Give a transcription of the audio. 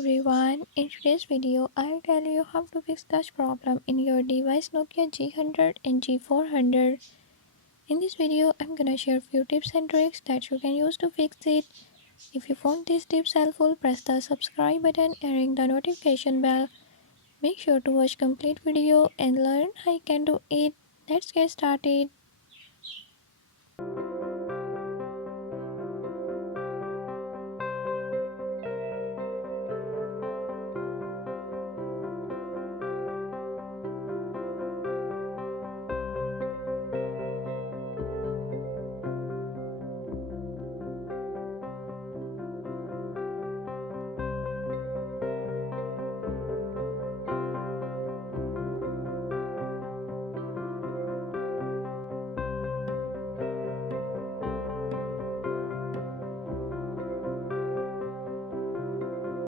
everyone, in today's video I'll tell you how to fix touch problem in your device Nokia G100 and G400. In this video I'm gonna share few tips and tricks that you can use to fix it. If you found these tips helpful, press the subscribe button and ring the notification bell. Make sure to watch complete video and learn how you can do it. Let's get started.